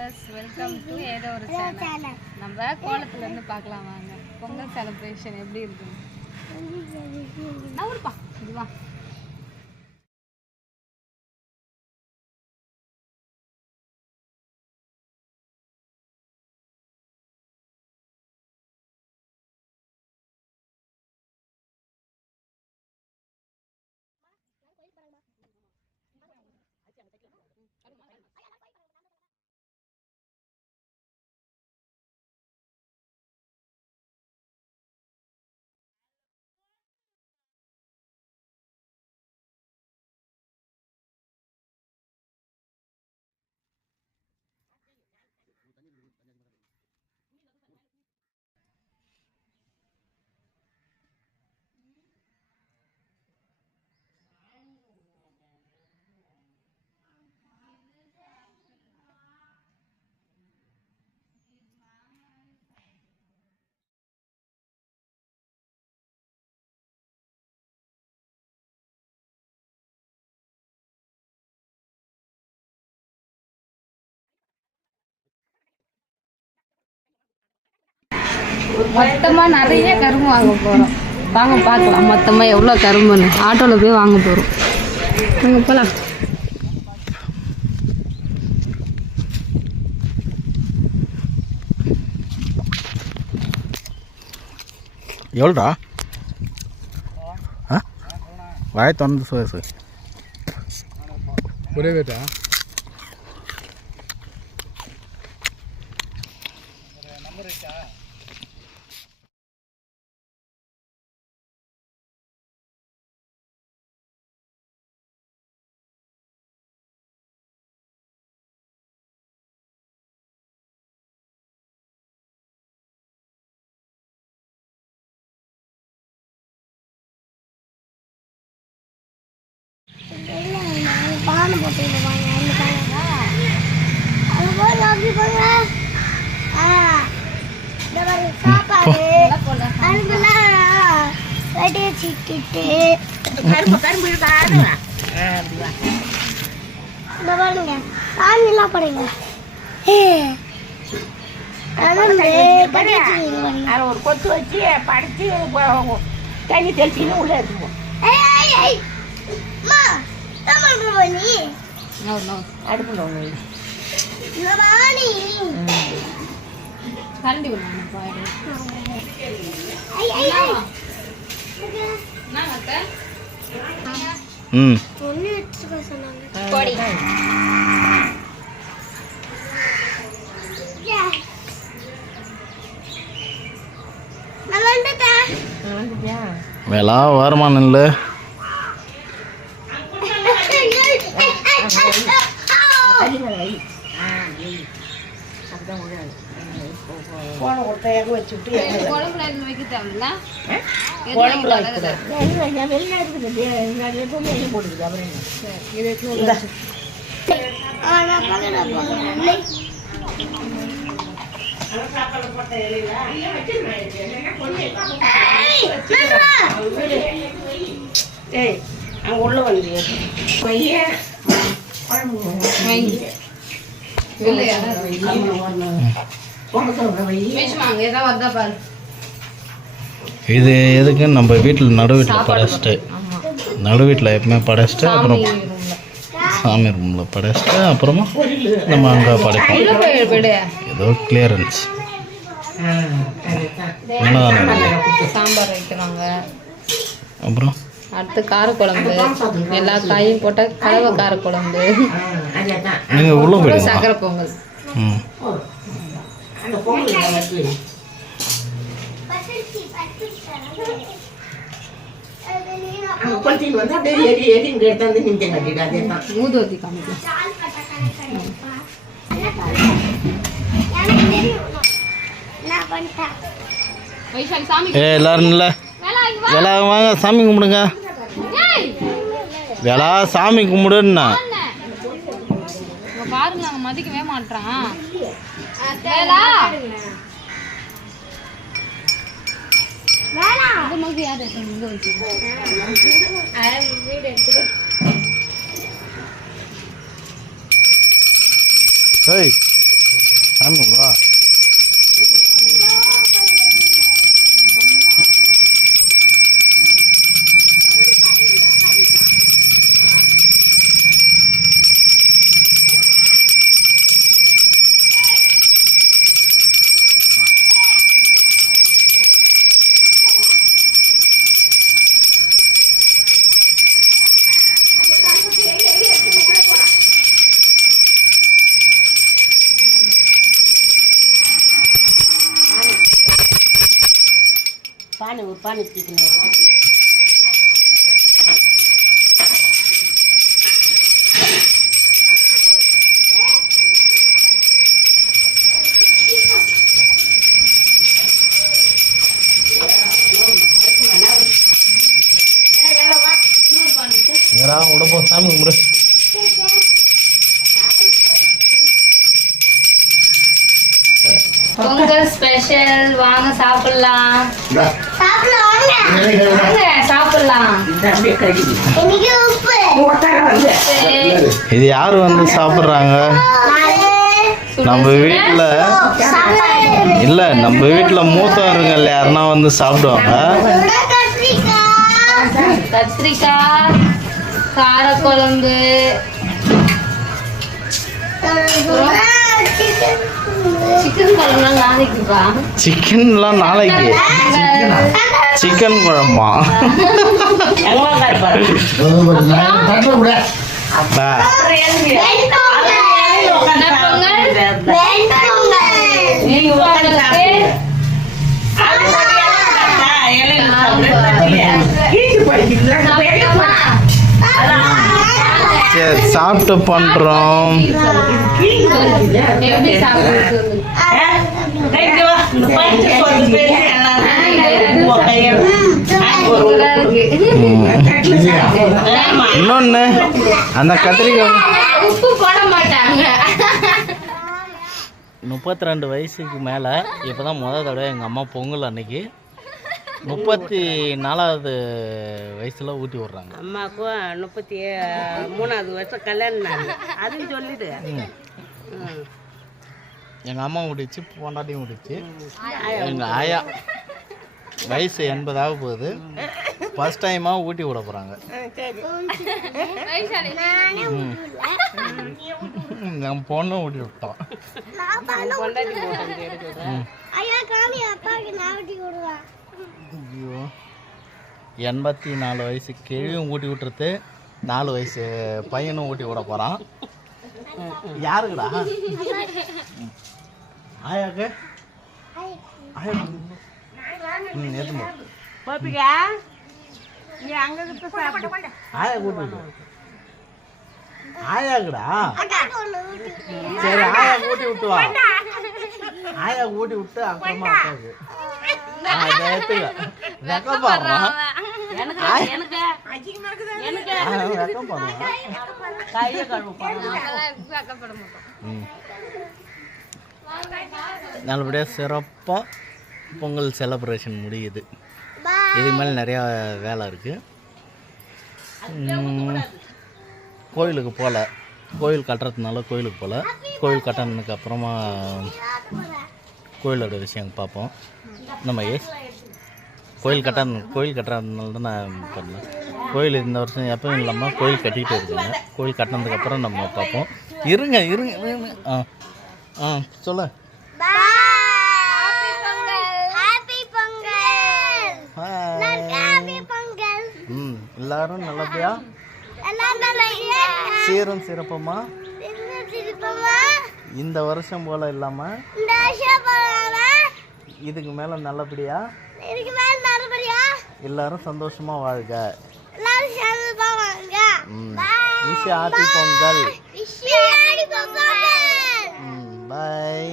Welcome to ஏதோ ஒரு channel. நம்ம கோலத்துல இருந்து பார்க்கலாம் வாங்க. பொங்கல் செலிப்ரேஷன் எப்படி இருக்கு? நவுருப்பா இதுவா மொத்தமாக நிறைய கரும்பு வாங்க போகிறோம். வாங்க பார்க்கலாம் மொத்தமாக எவ்வளோ கரும்புன்னு. ஆட்டோவில் போய் வாங்க போகிறோம். வாங்க போகலாம். எவ்வளோடா? வாய திறந்து சார் ஒரே வேட்டா பானை போட்டு சாப்பாடு வச்சிக்கிட்டு கரும்பு பாருங்க சாமிலாம் படுங்க. ஒரு கொத்து வச்சு படிச்சு தண்ணி தெளிச்சின்னு உள்ள எடுத்துவோம். அடுப்புல ஒண்ணு கரண்டி வேளா வருமானம் இல்லை. அங்க உள்ள வந்து இது எதுக்கு நம்ம வீட்டில் நடு வீட்டில் படைச்சிட்டு நடு வீட்டில் எப்பவுமே படைச்சிட்டு அப்புறம் சாமி ரூமில் படைச்சிட்டு அப்புறமா நம்ம அங்கே படைப்போம். ஏதோ கிளியரன்ஸ் சாம்பார் வைக்கிறாங்க. அப்புறம் அடுத்து காரக்குழம்பு, எல்லா காயும் போட்ட கலவை காரக்குழம்பு. நீங்கள் உள்ள போயிடுங்க. சக்கரை பொங்கல். ஊதுவத்தி காமிக்கலாம். எல்லாரும் இல்லை வேளா வாங்க சாமி கும்பிடுங்க. வேளா சாமி கும்பிடுன்னா பாருங்க நாங்கள் மதிக்கவே மாட்டோம். சாமி கும்பிடுவா. பானை தூக்கணும். ஏடா உடம்போ சாமி கும்பிடு. பொங்கல் ஸ்பெஷல், வாங்க சாப்பிடலாம். சாப்பிடலாம். இது யார் வந்து சாப்பிட்றாங்க? நம்ம வீட்டில் இல்லை, நம்ம வீட்டில் மூத்தவர்கள் யாருன்னா வந்து சாப்பிடுவாங்க. கத்திரிக்காய் காரக்குழம்பு, சிக்கன் குழம்புலாம் நாளைக்குப்பா. சிக்கன்லாம் நாளைக்கு. சிக்கன் குழம்பா? அப்பா சரி சாப்பிட்டு பண்ணுறோம். இன்னொன்று அந்த கத்திரிக்காய் உப்பு போட மாட்டாங்க. 32 வயசுக்கு மேலே இப்போ தான் முதல் தடவை எங்கள் அம்மா பொங்கல் அன்னைக்கு 34வது வயசில் ஊட்டி விட்றாங்க. அம்மாவுக்கும் 33வது வருஷம் கல்யாணம் நாள். அதுவும் சொல்லிடு. எங்கள் அம்மா ஊட்டிச்சு, பொண்டாட்டியும் ஊட்டிச்சு. எங்கள் ஆயா வயசு 80 ஆக போகுது. ஃபர்ஸ்ட் டைமாக ஊட்டி விட போகிறாங்க. என் பொண்ணும் ஊட்டி விட்டோம். 84 வயசு கேள்வியும் ஊட்டி விட்டுறது, 4 வயசு பையனும் ஊட்டி விட போகிறான். யாருக்குடா? ஆயாக்கு ஆயா எதுமா பாப்பிக்கா நீ அங்கே ஆயா கூட்டி விட்டு. ஆயாக்குடா சரி, ஆயா ஊட்டி விட்டு வா. ஆயா ஊட்டி விட்டு அப்புறமா அக்காவுக்கு வெக்கம் பாடுறான். வெக்கம் பாடுறான். நல்லபடியாக சிறப்பாக பொங்கல் செலிப்ரேஷன் முடியுது. இதுக்கு மேலே நிறையா வேலை இருக்குது. கோயிலுக்கு போகல, கோயில் கட்டுறதுனால கோயிலுக்கு போகல. கோயில் கட்டினதுக்கு அப்புறமா கோயிலோட விஷயம் பார்ப்போம். நம்ம கோயில் கட்டுறதுனால தான் நான் பண்ணல. கோயில் இந்த வருஷம் எப்பவும் இல்லாமல் கோயில் கட்டிக்கிட்டு இருக்குங்க. கோயில் கட்டினதுக்கப்புறம் நம்ம பார்ப்போம். இருங்க. சொல்ல எல்லாரும் நல்லபடியா சீரும் சிறப்புமா இந்த வருஷம் போல இல்லாம இதுக்கு மேல நல்லபடியா எல்லாரும் சந்தோஷமா வாழ்க. ஹாப்பி பொங்கல். பாய்.